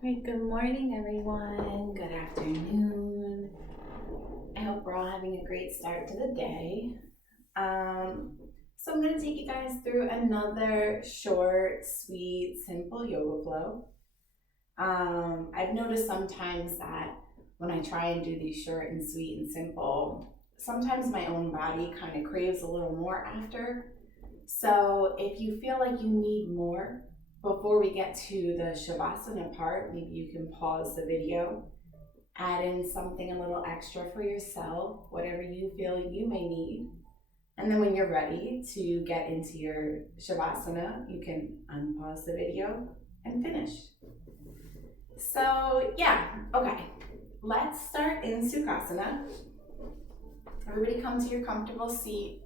Right, good morning, everyone. Good afternoon. I hope we're all having a great start to the day. So I'm going to take you guys through another short, sweet, simple yoga flow. I've noticed sometimes that when I try and do these short and sweet and simple, sometimes my own body kind of craves a little more after. So if you feel like you need more, before we get to the Shavasana part, maybe you can pause the video, add in something a little extra for yourself, whatever you feel you may need. And then when you're ready to get into your Shavasana, you can unpause the video and finish. So okay, let's start in Sukhasana. Everybody come to your comfortable seat.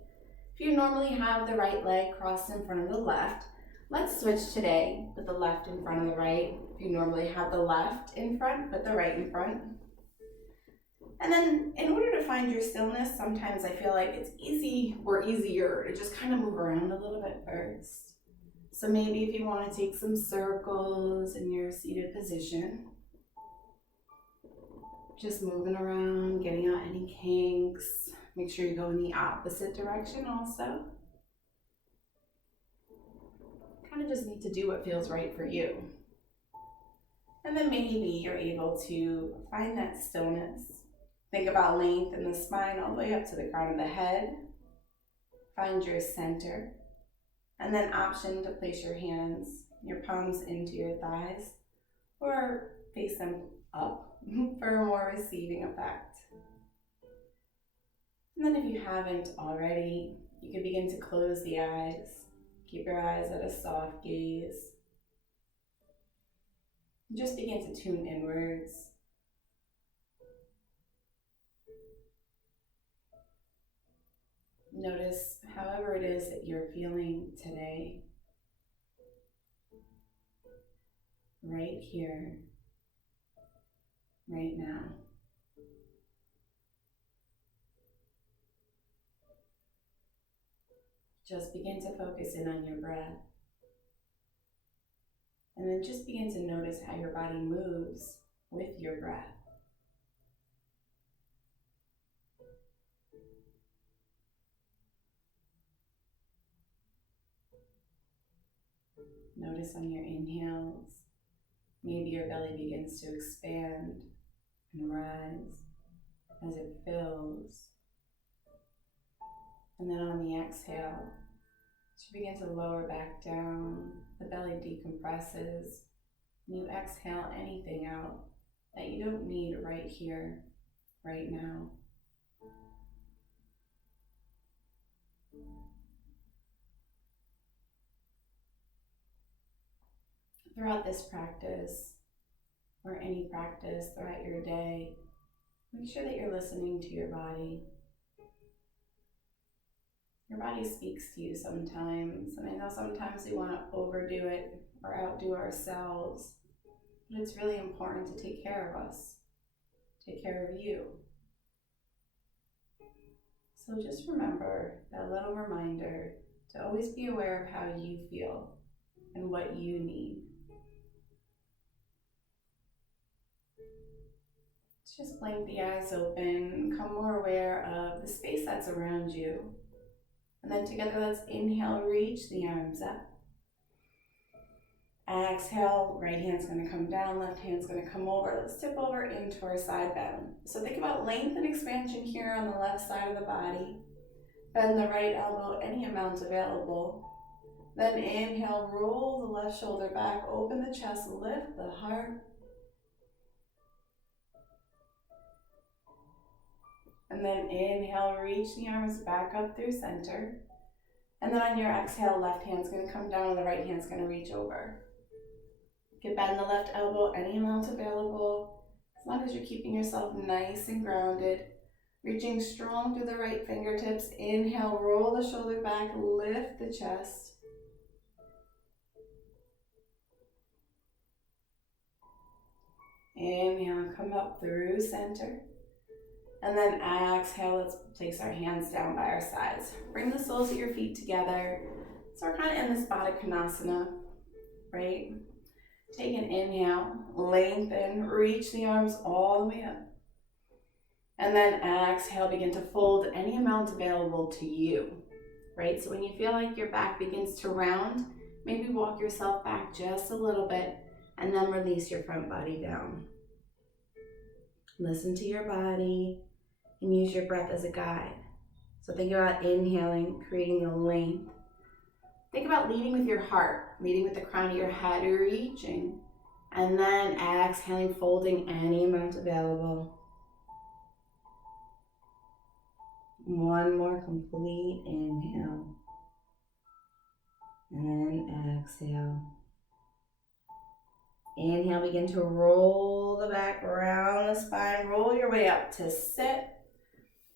If you normally have the right leg crossed in front of the left, let's switch today, put the left in front of the right. If you normally have the left in front, put the right in front. And then in order to find your stillness, sometimes I feel like it's easier to just kind of move around a little bit first. So maybe if you want to take some circles in your seated position, just moving around, getting out any kinks. Make sure you go in the opposite direction also. Kind of just need to do what feels right for you. And then maybe you're able to find that stillness. Think about length in the spine all the way up to the crown of the head. Find your center. And then option to place your hands, your palms into your thighs, or face them up for a more receiving effect. And then if you haven't already, you can begin to close the eyes. Keep your eyes at a soft gaze. Just begin to tune inwards. Notice however it is that you're feeling today. Right here, right now. Just begin to focus in on your breath. And then just begin to notice how your body moves with your breath. Notice on your inhales, maybe your belly begins to expand and rise as it fills. And then on the exhale, you begin to lower back down, the belly decompresses, and you exhale anything out that you don't need right here, right now. Throughout this practice, or any practice throughout your day, make sure that you're listening to your body. Your body speaks to you sometimes, and I know sometimes we want to overdo it or outdo ourselves, but it's really important to take care of us, take care of you. So just remember that little reminder to always be aware of how you feel and what you need. Just blink the eyes open, become more aware of the space that's around you. And then together, let's inhale, reach the arms up. Exhale, right hand's gonna come down, left hand's gonna come over. Let's tip over into our side bend. So think about length and expansion here on the left side of the body. Bend the right elbow, any amount available. Then inhale, roll the left shoulder back, open the chest, lift the heart. And then inhale, reach the arms back up through center. And then on your exhale, left hand's gonna come down and the right hand's gonna reach over. You can bend the left elbow, any amount available, as long as you're keeping yourself nice and grounded. Reaching strong through the right fingertips. Inhale, roll the shoulder back, lift the chest. Inhale, come up through center. And then exhale, let's place our hands down by our sides. Bring the soles of your feet together. So we're kind of in this Baddha Konasana, right? Take an inhale, lengthen, reach the arms all the way up. And then exhale, begin to fold any amount available to you, right? So when you feel like your back begins to round, maybe walk yourself back just a little bit and then release your front body down. Listen to your body and use your breath as a guide. So think about inhaling, creating the length. Think about leading with your heart, leading with the crown of your head, reaching, and then exhaling, folding any amount available. One more complete inhale, and then exhale. Inhale, begin to roll the back around the spine, roll your way up to sit.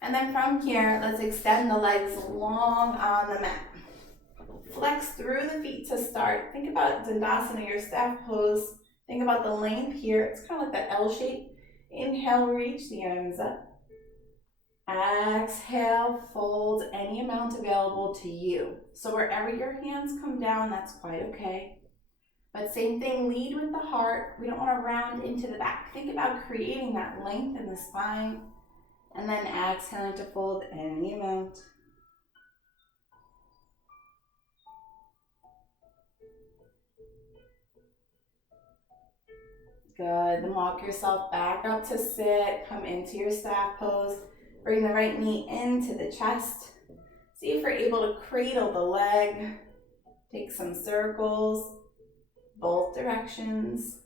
And then from here, let's extend the legs long on the mat. Flex through the feet to start. Think about Dandasana, your staff pose. Think about the length here. It's kind of like that L shape. Inhale, reach the arms up. Exhale, fold any amount available to you. So wherever your hands come down, that's quite okay. But same thing, lead with the heart. We don't want to round into the back. Think about creating that length in the spine. And then exhaling to fold any amount. Good, then walk yourself back up to sit, come into your staff pose. Bring the right knee into the chest. See if you're able to cradle the leg. Take some circles, both directions.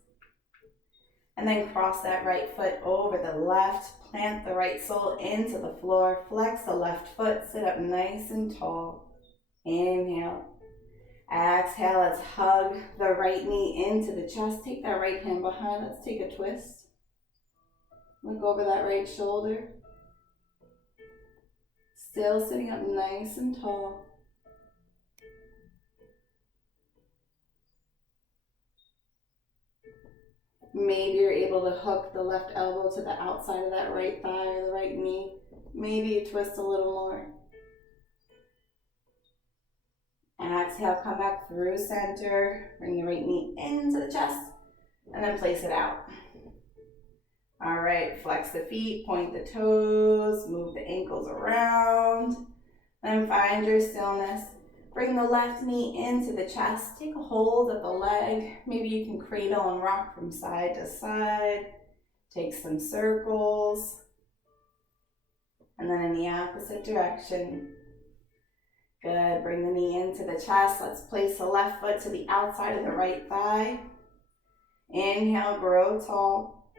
And then cross that right foot over the left. Plant the right sole into the floor. Flex the left foot, sit up nice and tall. Inhale. Exhale, let's hug the right knee into the chest. Take that right hand behind. Let's take a twist. Look over that right shoulder. Still sitting up nice and tall. Maybe you're able to hook the left elbow to the outside of that right thigh or the right knee. Maybe you twist a little more. Exhale, come back through center. Bring the right knee into the chest and then place it out. All right, flex the feet, point the toes, move the ankles around. Then find your stillness. Bring the left knee into the chest. Take a hold of the leg. Maybe you can cradle and rock from side to side. Take some circles. And then in the opposite direction. Good, bring the knee into the chest. Let's place the left foot to the outside of the right thigh. Inhale, grow tall.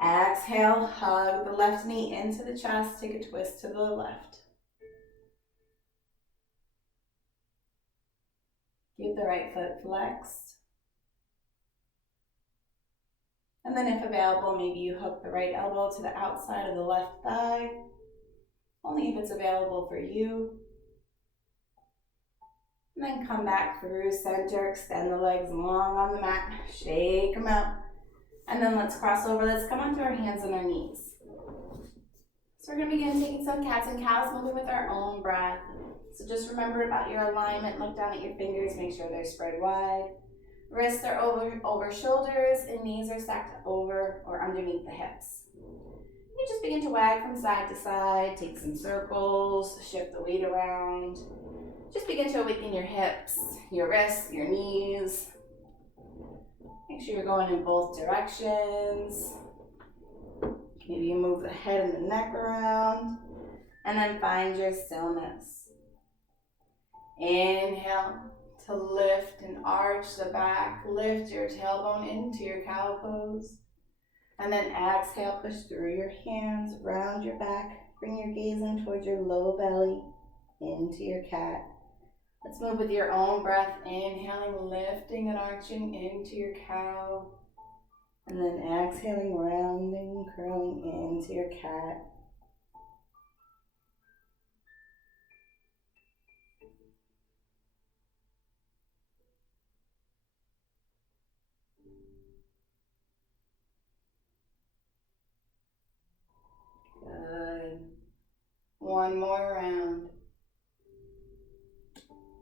Exhale, hug the left knee into the chest. Take a twist to the left. Keep the right foot flexed. And then if available, maybe you hook the right elbow to the outside of the left thigh. Only if it's available for you. And then come back through center, extend the legs long on the mat, shake them out. And then let's cross over, let's come onto our hands and our knees. So we're gonna begin taking some cats and cows, moving with our own breath. So just remember about your alignment, look down at your fingers, make sure they're spread wide. Wrists are over shoulders and knees are stacked over or underneath the hips. You just begin to wag from side to side, take some circles, shift the weight around. Just begin to awaken your hips, your wrists, your knees. Make sure you're going in both directions. Maybe you move the head and the neck around. And then find your stillness. Inhale to lift and arch the back. Lift your tailbone into your cow pose. And then exhale, push through your hands, round your back. Bring your gaze in towards your low belly, into your cat. Let's move with your own breath, inhaling, lifting and arching into your cow. And then exhaling, rounding, curling into your cat. Good. One more round.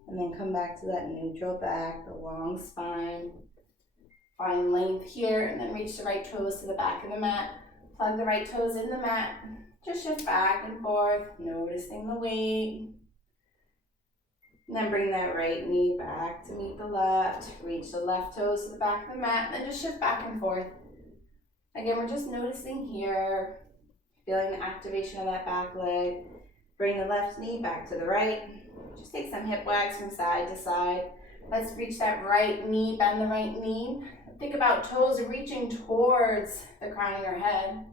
And then come back to that neutral back, the long spine. Find length here, and then reach the right toes to the back of the mat. Plug the right toes in the mat. Just shift back and forth, noticing the weight. And then bring that right knee back to meet the left. Reach the left toes to the back of the mat, and then just shift back and forth. Again, we're just noticing here, feeling the activation of that back leg. Bring the left knee back to the right. Just take some hip wags from side to side. Let's reach that right knee, bend the right knee. Think about toes reaching towards the crown of your head.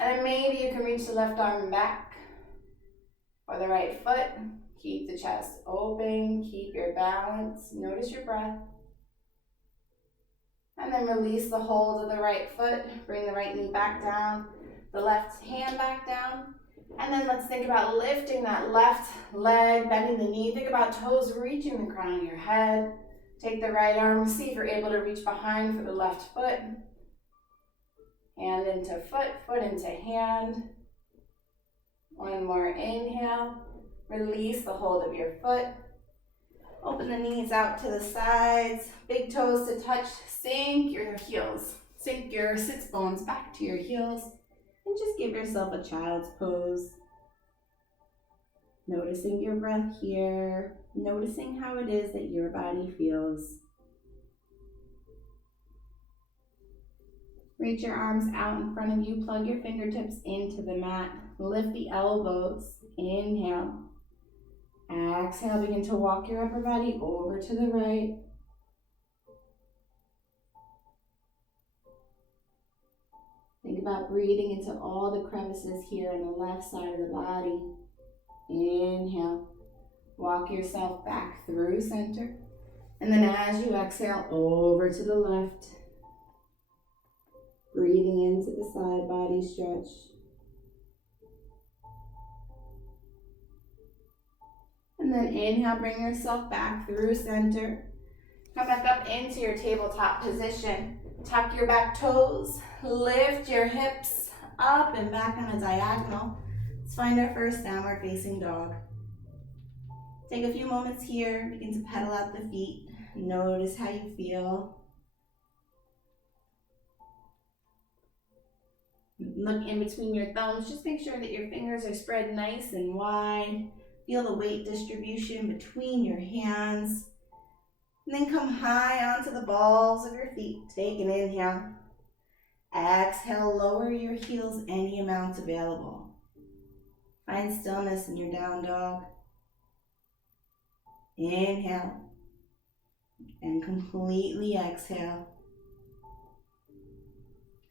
And then maybe you can reach the left arm back or the right foot. Keep the chest open, keep your balance, notice your breath. And then release the hold of the right foot, bring the right knee back down, the left hand back down. And then let's think about lifting that left leg, bending the knee. Think about toes reaching the crown of your head. Take the right arm, see if you're able to reach behind for the left foot. Hand into foot, foot into hand. One more inhale. Release the hold of your foot. Open the knees out to the sides. Big toes to touch. Sink your heels. Sink your sits bones back to your heels. And just give yourself a child's pose. Noticing your breath here. Noticing how it is that your body feels. Reach your arms out in front of you. Plug your fingertips into the mat. Lift the elbows. Inhale. Exhale. Begin to walk your upper body over to the right. Think about breathing into all the crevices here on the left side of the body. Inhale. Walk yourself back through center. And then as you exhale, over to the left. Breathing into the side body stretch. And then inhale, bring yourself back through center. Come back up into your tabletop position. Tuck your back toes. Lift your hips up and back on a diagonal. Let's find our first downward facing dog. Take a few moments here. Begin to pedal out the feet. Notice how you feel. Look in between your thumbs. Just make sure that your fingers are spread nice and wide. Feel the weight distribution between your hands. And then come high onto the balls of your feet. Take an inhale. Exhale, lower your heels any amount available. Find stillness in your down dog. Inhale. And completely exhale.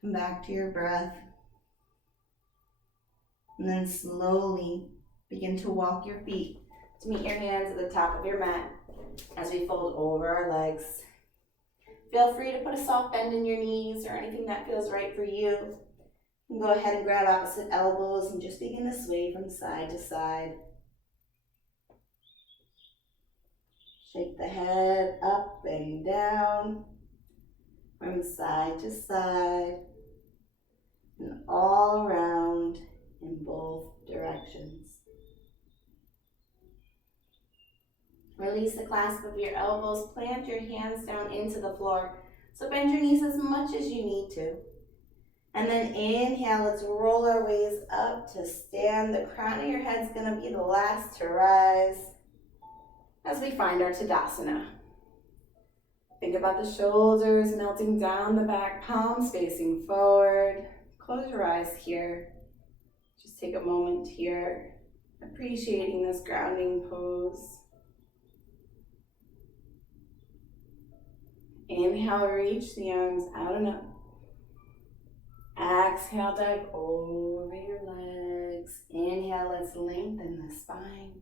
Come back to your breath. And then slowly begin to walk your feet to meet your hands at the top of your mat as we fold over our legs. Feel free to put a soft bend in your knees or anything that feels right for you. You can go ahead and grab opposite elbows and just begin to sway from side to side. Shake the head up and down, from side to side, and all around in both directions. Release the clasp of your elbows, plant your hands down into the floor. So bend your knees as much as you need to. And then inhale, let's roll our ways up to stand. The crown of your head's gonna be the last to rise as we find our Tadasana. Think about the shoulders melting down, the back, palms facing forward. Close your eyes here. Just take a moment here, appreciating this grounding pose. Inhale, reach the arms out and up. Exhale, dive over your legs. Inhale, let's lengthen the spine.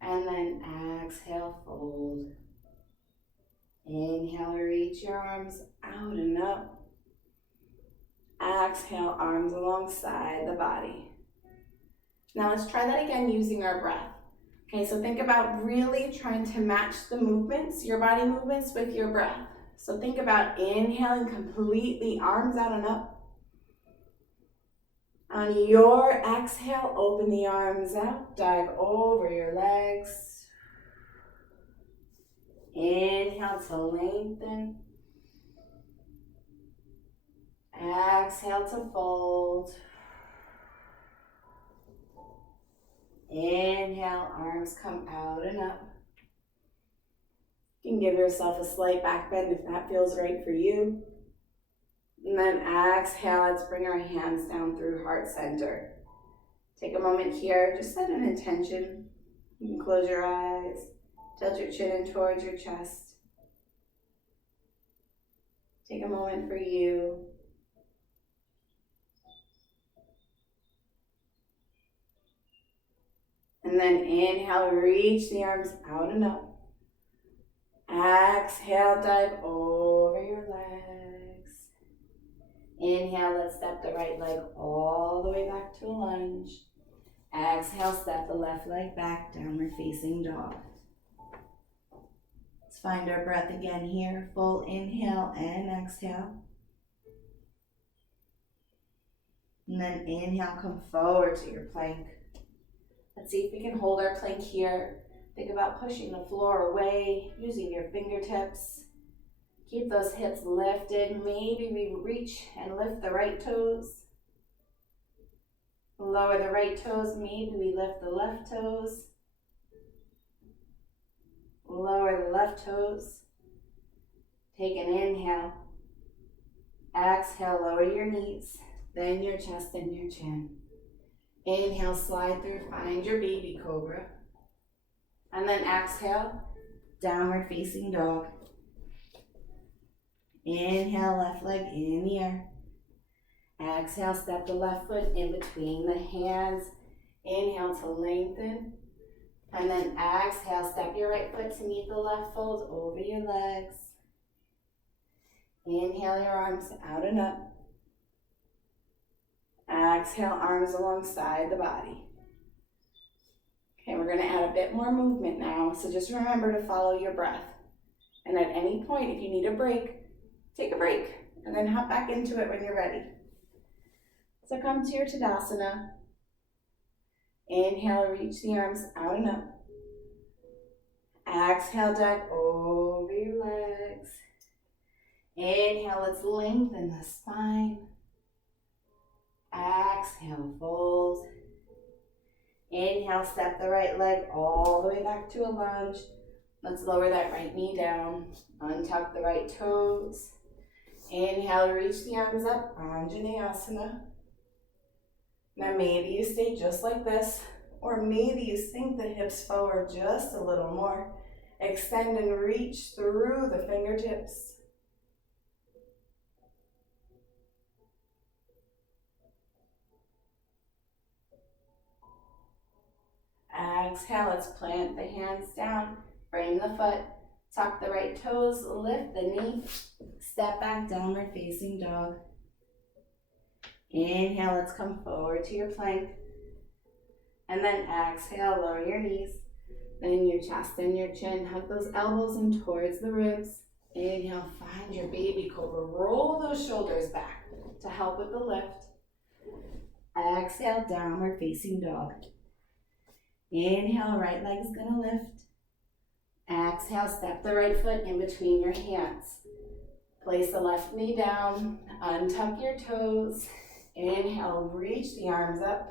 And then exhale, fold. Inhale, reach your arms out and up. Exhale, arms alongside the body. Now let's try that again using our breath. Okay, so think about really trying to match the movements, your body movements with your breath. So think about inhaling completely, arms out and up. On your exhale, open the arms out, dive over your legs. Inhale to lengthen. Exhale to fold. Inhale, arms come out and up. You can give yourself a slight back bend if that feels right for you. And then exhale, let's bring our hands down through heart center. Take a moment here, just set an intention. You can close your eyes, tilt your chin in towards your chest. Take a moment for you. And then inhale, reach the arms out and up. Exhale, dive over your legs. Inhale, let's step the right leg all the way back to a lunge. Exhale, step the left leg back, downward facing dog. Let's find our breath again here. Full inhale and exhale. And then inhale, come forward to your plank. Let's see if we can hold our plank here. Think about pushing the floor away, using your fingertips. Keep those hips lifted. Maybe we reach and lift the right toes. Lower the right toes. Maybe we lift the left toes. Lower the left toes. Take an inhale. Exhale, lower your knees, then your chest and your chin. Inhale, slide through, find your baby cobra. And then exhale, downward facing dog. Inhale, left leg in the air. Exhale, step the left foot in between the hands. Inhale to lengthen. And then exhale, step your right foot to meet the left fold over your legs. Inhale your arms out and up. Exhale, arms alongside the body. Okay, we're going to add a bit more movement now, so just remember to follow your breath. And at any point, if you need a break, take a break, and then hop back into it when you're ready. So come to your Tadasana. Inhale, reach the arms out and up. Exhale, dive over your legs. Inhale, let's lengthen the spine. Exhale, fold. Inhale, step the right leg all the way back to a lunge. Let's lower that right knee down. Untuck the right toes. Inhale, reach the arms up, Anjaneyasana. Now maybe you stay just like this, or maybe you sink the hips forward just a little more. Extend and reach through the fingertips. Exhale, let's plant the hands down, frame the foot, tuck the right toes, lift the knee, step back, downward facing dog. Inhale, let's come forward to your plank. And then exhale, lower your knees, then your chest and your chin, hug those elbows in towards the ribs. Inhale, find your baby cobra, roll those shoulders back to help with the lift. Exhale, downward facing dog. Inhale, right leg is gonna lift. Exhale, step the right foot in between your hands. Place the left knee down, untuck your toes. Inhale, reach the arms up.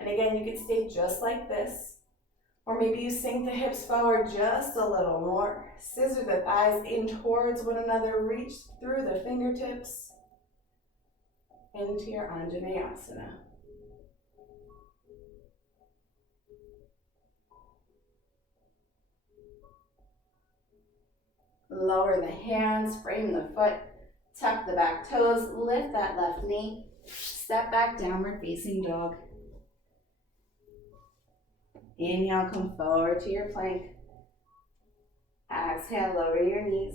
And again, you can stay just like this. Or maybe you sink the hips forward just a little more. Scissor the thighs in towards one another. Reach through the fingertips into your Anjaneyasana. Lower the hands, frame the foot, tuck the back toes, lift that left knee, step back, downward facing dog. Inhale, come forward to your plank. Exhale, lower your knees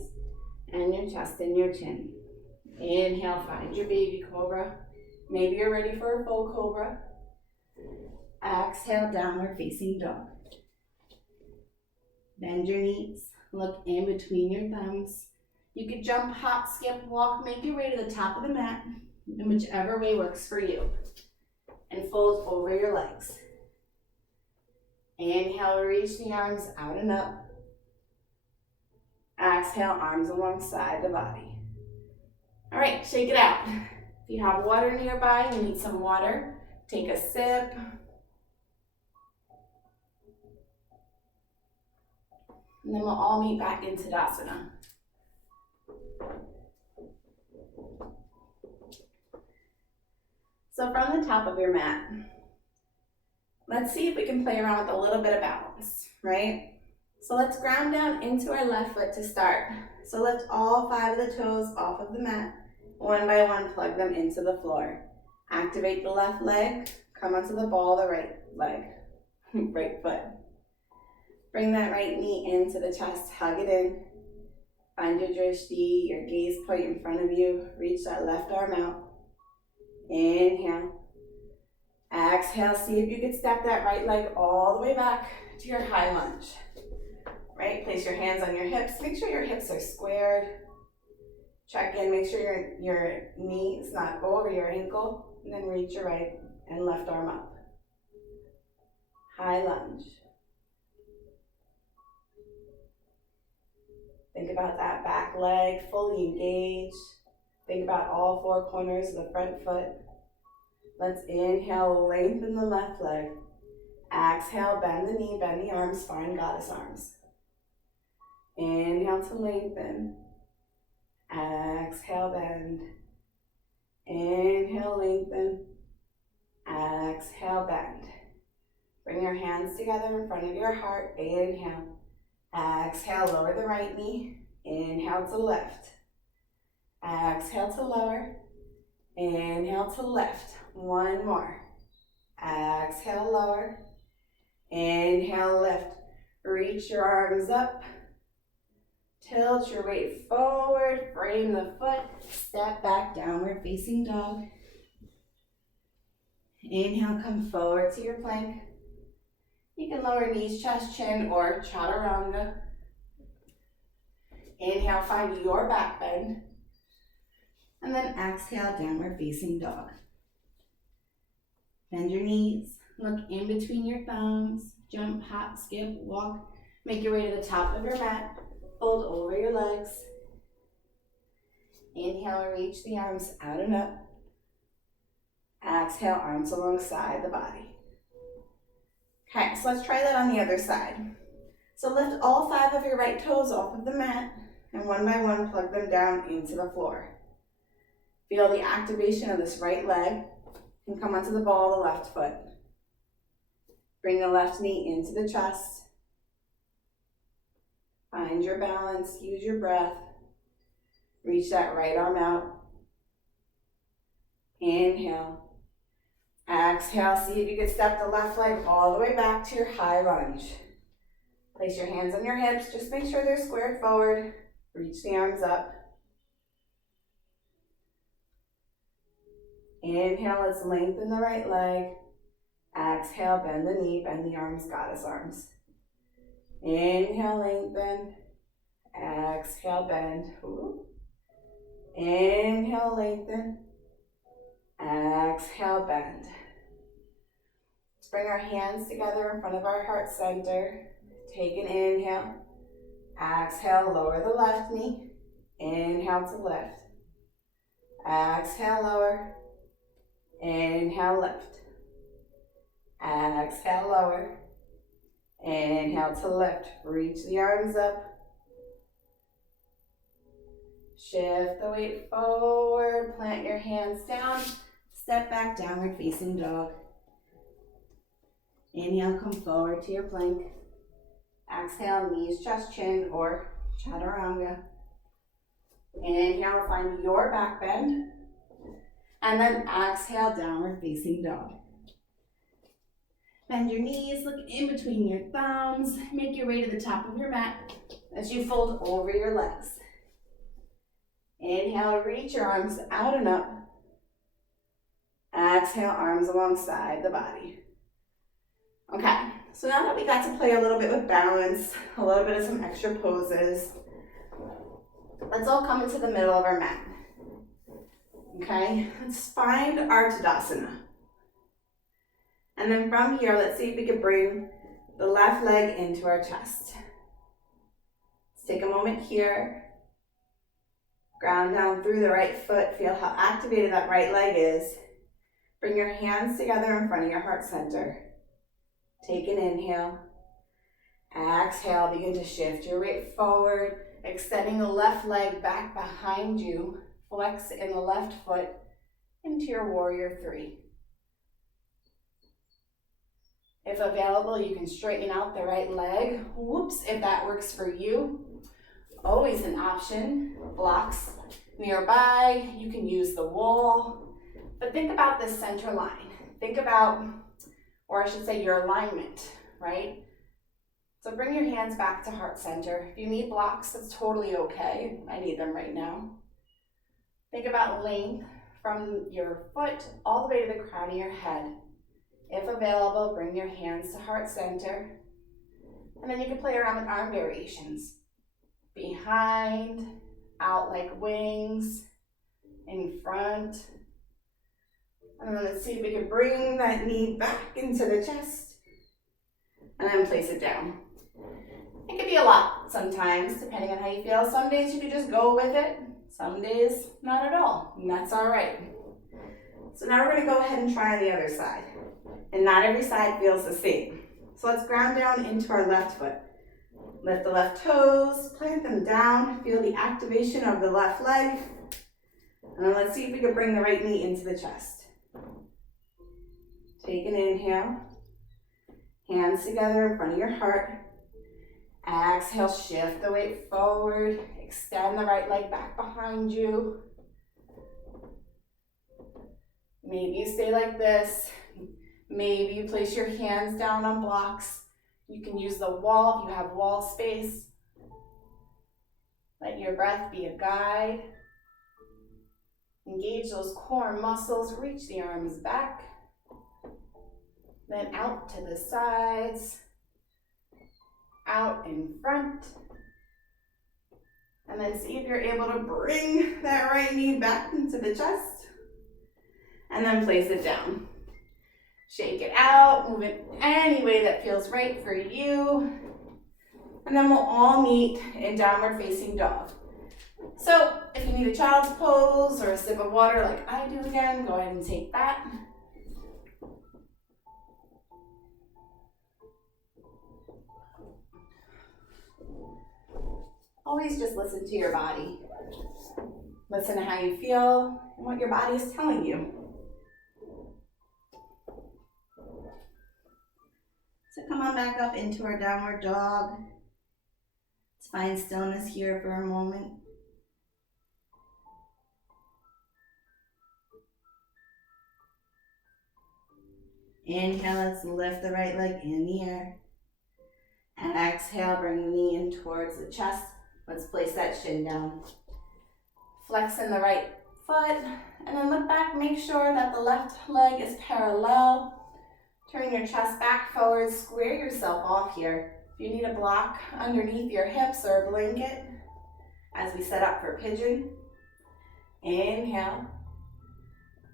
and your chest and your chin. Inhale, find your baby cobra. Maybe you're ready for a full cobra. Exhale, downward facing dog. Bend your knees. Look in between your thumbs. You could jump, hop, skip, walk, make your way to the top of the mat, in whichever way works for you. And fold over your legs. Inhale, reach the arms out and up. Exhale, arms alongside the body. All right, shake it out. If you have water nearby, you need some water, take a sip. And then we'll all meet back in Tadasana. So from the top of your mat, let's see if we can play around with a little bit of balance, right? So let's ground down into our left foot to start. So lift all 5 of the toes off of the mat. One by one, plug them into the floor. Activate the left leg, come onto the ball of the right leg, right foot. Bring that right knee into the chest, hug it in. Find your drishti, your gaze point in front of you. Reach that left arm out. Inhale. Exhale, see if you can step that right leg all the way back to your high lunge. Right, place your hands on your hips. Make sure your hips are squared. Check in, make sure your knee is not over your ankle. And then reach your right and left arm up. High lunge. Think about that back leg fully engaged. Think about all 4 corners of the front foot. Let's inhale, lengthen the left leg. Exhale, bend the knee, bend the arms, find goddess arms. Inhale to lengthen. Exhale, bend. Inhale, lengthen. Exhale, bend. Bring your hands together in front of your heart. Inhale. Exhale, lower the right knee. Inhale to lift. Exhale to lower. Inhale to lift. One more. Exhale, lower. Inhale, lift. Reach your arms up. Tilt your weight forward. Frame the foot. Step back, downward facing dog. Inhale, come forward to your plank. You can lower knees, chest, chin, or chaturanga. Inhale, find your back bend. And then exhale, downward facing dog. Bend your knees, look in between your thumbs, jump, hop, skip, walk. Make your way to the top of your mat, fold over your legs. Inhale, reach the arms out and up. Exhale, arms alongside the body. Okay, so let's try that on the other side. So lift all 5 of your right toes off of the mat and one by one plug them down into the floor. Feel the activation of this right leg and come onto the ball of the left foot. Bring the left knee into the chest. Find your balance, use your breath. Reach that right arm out. Inhale. Exhale, see if you can step the left leg all the way back to your high lunge. Place your hands on your hips, just make sure they're squared forward. Reach the arms up. Inhale, let's lengthen the right leg. Exhale, bend the knee, bend the arms, goddess arms. Inhale, lengthen. Exhale, bend. Ooh. Inhale, lengthen. Exhale, bend. Let's bring our hands together in front of our heart center. Take an inhale. Exhale, lower the left knee. Inhale to lift. Exhale, lower. Inhale, lift. Exhale, lower. Inhale to lift. Reach the arms up. Shift the weight forward. Plant your hands down. Step back, downward facing dog. Inhale, come forward to your plank. Exhale, knees, chest, chin, or chaturanga. Inhale, find your back bend. And then exhale, downward facing dog. Bend your knees, look in between your thumbs. Make your way to the top of your mat as you fold over your legs. Inhale, reach your arms out and up. Exhale, arms alongside the body. Okay, so now that we got to play a little bit with balance, a little bit of some extra poses, let's all come into the middle of our mat. Okay, let's find our Tadasana. And then from here, let's see if we can bring the left leg into our chest. Let's take a moment here. Ground down through the right foot. Feel how activated that right leg is. Bring your hands together in front of your heart center. Take an inhale. Exhale, begin to shift your weight forward, extending the left leg back behind you. Flex in the left foot into your warrior three. If available, you can straighten out the right leg. Whoops, if that works for you. Always an option. Blocks nearby, you can use the wall. But think about this center line. Think about, or I should say your alignment, right? So bring your hands back to heart center. If you need blocks, that's totally okay. I need them right now. Think about length from your foot all the way to the crown of your head. If available, bring your hands to heart center. And then you can play around with arm variations. Behind, out like wings, in front. And then let's see if we can bring that knee back into the chest. And then place it down. It can be a lot sometimes, depending on how you feel. Some days you can just go with it. Some days, not at all. And that's all right. So now we're going to go ahead and try the other side. And not every side feels the same. So let's ground down into our left foot. Lift the left toes, plant them down. Feel the activation of the left leg. And then let's see if we can bring the right knee into the chest. Take an inhale. Hands together in front of your heart. Exhale, shift the weight forward. Extend the right leg back behind you. Maybe you stay like this. Maybe you place your hands down on blocks. You can use the wall if you have wall space. Let your breath be a guide. Engage those core muscles. Reach the arms back. Then out to the sides. Out in front. And then see if you're able to bring that right knee back into the chest. And then place it down. Shake it out, move it any way that feels right for you. And then we'll all meet in downward facing dog. So if you need a child's pose or a sip of water like I do again, go ahead and take that. Always just listen to your body. Listen to how you feel and what your body is telling you. So come on back up into our downward dog. Let's find stillness here for a moment. Inhale, let's lift the right leg in the air. And exhale, bring the knee in towards the chest. Let's place that shin down. Flex in the right foot, and then look back. Make sure that the left leg is parallel. Turn your chest back forward, square yourself off here. If you need a block underneath your hips or a blanket, as we set up for pigeon. Inhale.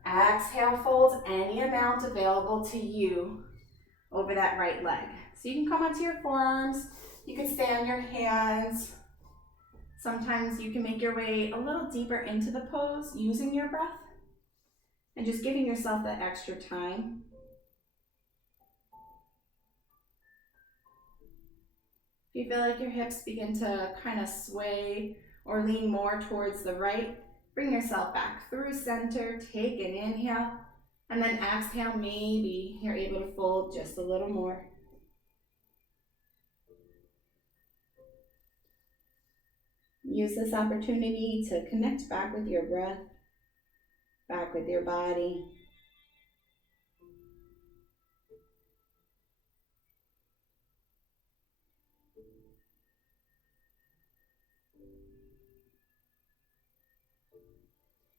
Exhale, fold any amount available to you over that right leg. So you can come onto your forearms, you can stay on your hands. Sometimes you can make your way a little deeper into the pose using your breath and just giving yourself that extra time. If you feel like your hips begin to kind of sway or lean more towards the right, bring yourself back through center, take an inhale, and then exhale, maybe you're able to fold just a little more. Use this opportunity to connect back with your breath, back with your body.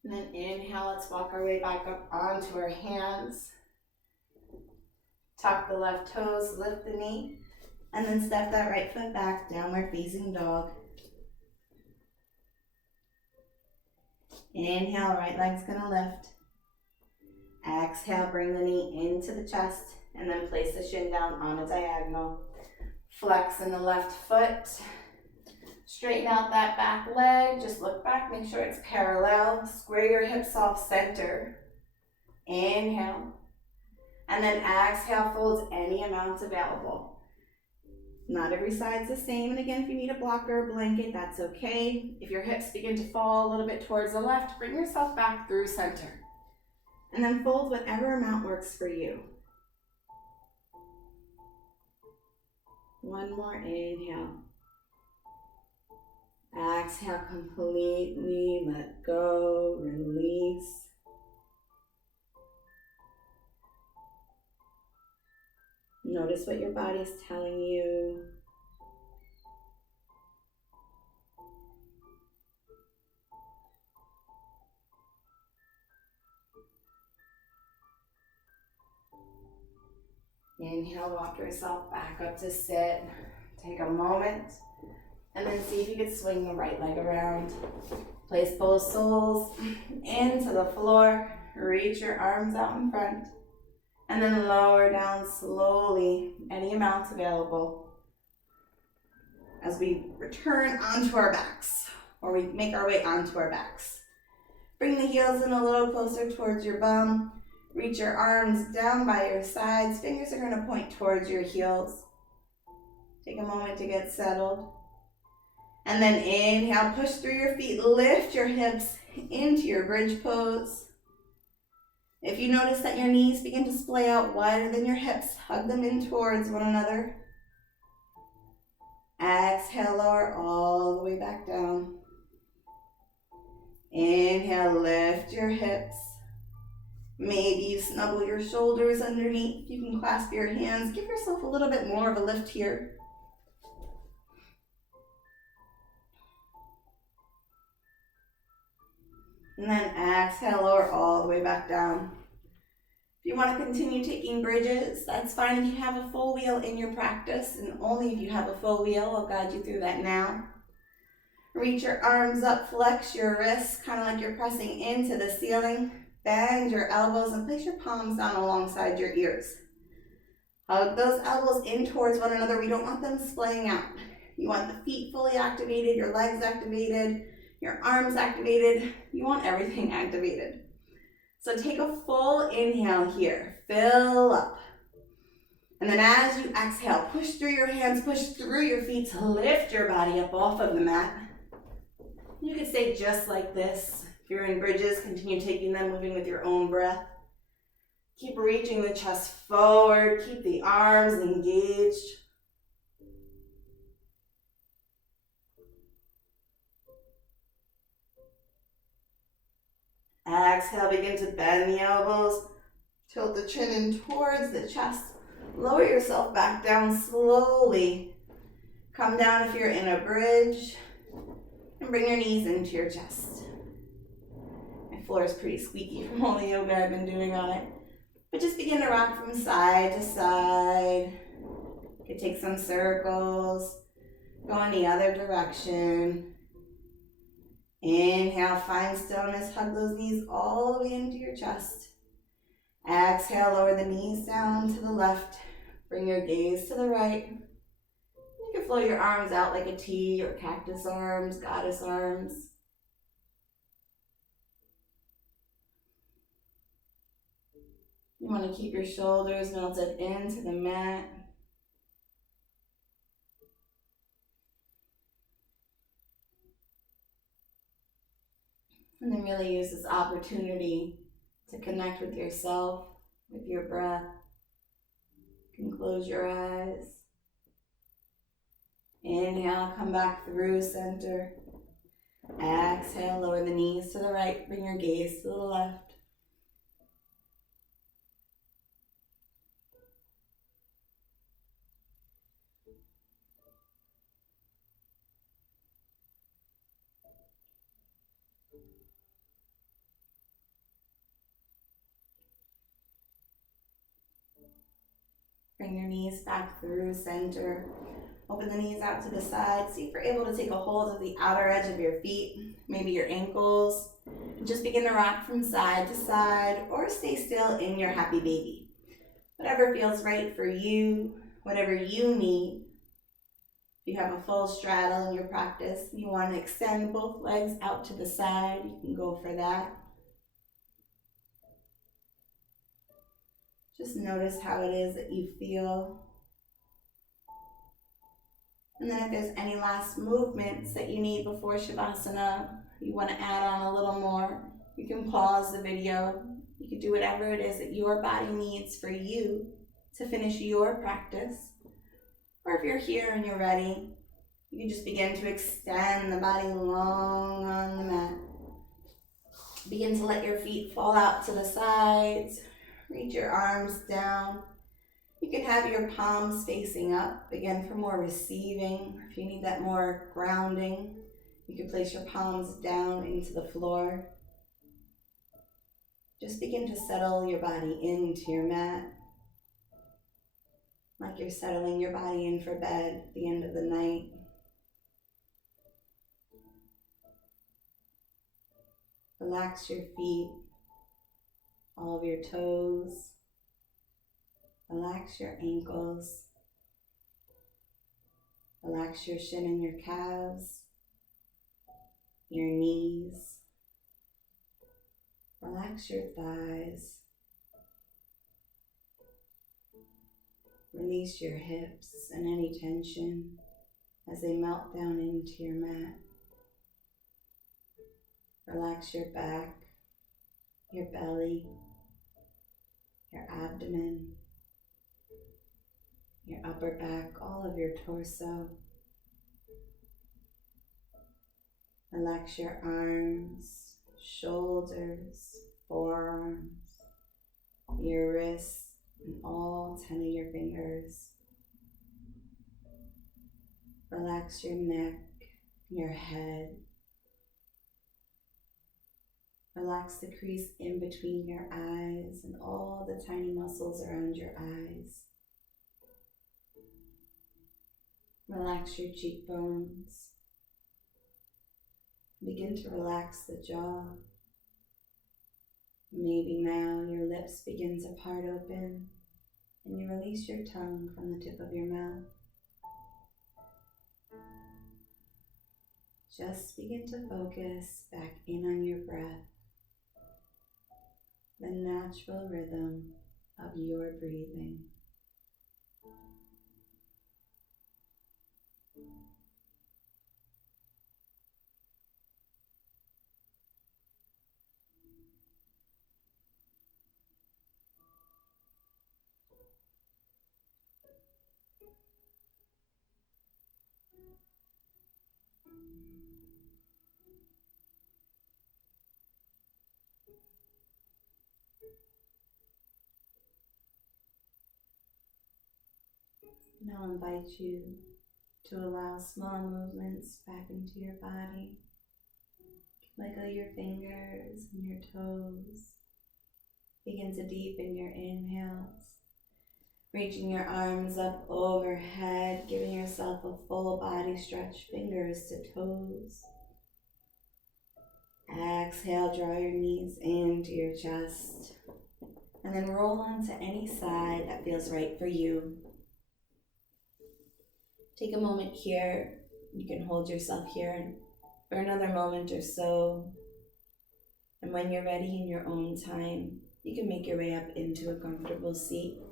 And then inhale, let's walk our way back up onto our hands. Tuck the left toes, lift the knee, and then step that right foot back, downward facing dog. Inhale, right leg's gonna lift. Exhale, bring the knee into the chest, and then place the shin down on a diagonal. Flex in the left foot. Straighten out that back leg. Just look back, make sure it's parallel. Square your hips off center. Inhale. And then exhale, folds any amount available. Not every side's the same. And again, if you need a blocker or blanket, that's okay. If your hips begin to fall a little bit towards the left, bring yourself back through center. And then fold whatever amount works for you. One more inhale. Exhale, completely let go, release. Notice what your body is telling you. Inhale, walk yourself back up to sit. Take a moment. And then see if you can swing the right leg around. Place both soles into the floor. Reach your arms out in front. And then lower down slowly, any amounts available. As we return onto our backs, or we make our way onto our backs. Bring the heels in a little closer towards your bum. Reach your arms down by your sides. Fingers are going to point towards your heels. Take a moment to get settled. And then inhale, push through your feet, lift your hips into your bridge pose. If you notice that your knees begin to splay out wider than your hips, hug them in towards one another. Exhale, lower all the way back down. Inhale, lift your hips. Maybe you snuggle your shoulders underneath. You can clasp your hands. Give yourself a little bit more of a lift here. And then exhale, lower all the way back down. If you want to continue taking bridges, that's fine if you have a full wheel in your practice, and only if you have a full wheel. I'll guide you through that now. Reach your arms up, flex your wrists, kind of like you're pressing into the ceiling. Bend your elbows and place your palms down alongside your ears. Hug those elbows in towards one another. We don't want them splaying out. You want the feet fully activated, your legs activated, your arms activated. You want everything activated. So take a full inhale here. Fill up. And then as you exhale, push through your hands, push through your feet to lift your body up off of the mat. You can stay just like this. If you're in bridges, continue taking them, moving with your own breath. Keep reaching the chest forward. Keep the arms engaged. Exhale, begin to bend the elbows. Tilt the chin in towards the chest. Lower yourself back down slowly. Come down if you're in a bridge. And bring your knees into your chest. My floor is pretty squeaky from all the yoga I've been doing on it. But just begin to rock from side to side. You can take some circles. Go in the other direction. Inhale, find stillness. Hug those knees all the way into your chest. Exhale, lower the knees down to the left. Bring your gaze to the right. You can flow your arms out like a T or cactus arms, goddess arms. You want to keep your shoulders melted into the mat. And then really use this opportunity to connect with yourself, with your breath. You can close your eyes. Inhale, come back through center. Exhale, lower the knees to the right, bring your gaze to the left. Bring your knees back through center. Open the knees out to the side. See if you're able to take a hold of the outer edge of your feet, maybe your ankles. And just begin to rock from side to side or stay still in your happy baby. Whatever feels right for you, whatever you need. If If you have a full straddle in your practice, you want to extend both legs out to the side, you can go for that. Just notice how it is that you feel. And then if there's any last movements that you need before Shavasana, you want to add on a little more, you can pause the video. You can do whatever it is that your body needs for you to finish your practice. Or if you're here and you're ready, you can just begin to extend the body long on the mat. Begin to let your feet fall out to the sides. Reach your arms down. You can have your palms facing up, again for more receiving. If you need that more grounding, you can place your palms down into the floor. Just begin to settle your body into your mat, like you're settling your body in for bed at the end of the night. Relax your feet, all of your toes. Relax your ankles. Relax your shin and your calves, your knees. Relax your thighs. Release your hips and any tension as they melt down into your mat. Relax your back, your belly, your abdomen, your upper back, all of your torso. Relax your arms, shoulders, forearms, your wrists, and all 10 of your fingers. Relax your neck, your head. Relax the crease in between your eyes and all the tiny muscles around your eyes. Relax your cheekbones. Begin to relax the jaw. Maybe now your lips begin to part open and you release your tongue from the tip of your mouth. Just begin to focus back in on your breath, the natural rhythm of your breathing. And I'll invite you to allow small movements back into your body. Wiggle your fingers and your toes. Begin to deepen your inhales. Reaching your arms up overhead, giving yourself a full body stretch, fingers to toes. Exhale, draw your knees into your chest. And then roll onto any side that feels right for you. Take a moment here. You can hold yourself here for another moment or so. And when you're ready in your own time, you can make your way up into a comfortable seat.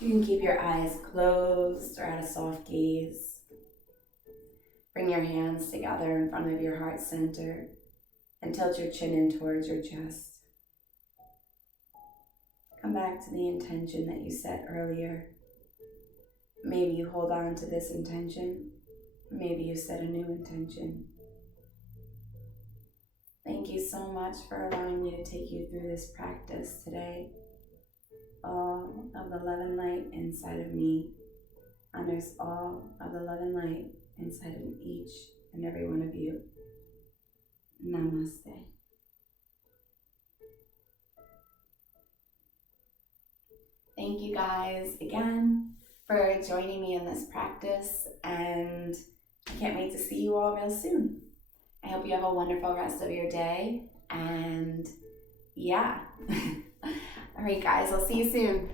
You can keep your eyes closed or at a soft gaze. Bring your hands together in front of your heart center and tilt your chin in towards your chest. Come back to the intention that you set earlier. Maybe you hold on to this intention. Maybe you set a new intention. Thank you so much for allowing me to take you through this practice today. All of the love and light inside of me honors all of the love and light inside of each and every one of you. Namaste. Thank you guys again for joining me in this practice, and I can't wait to see you all real soon. I hope you have a wonderful rest of your day, and yeah. All right, guys, I'll see you soon.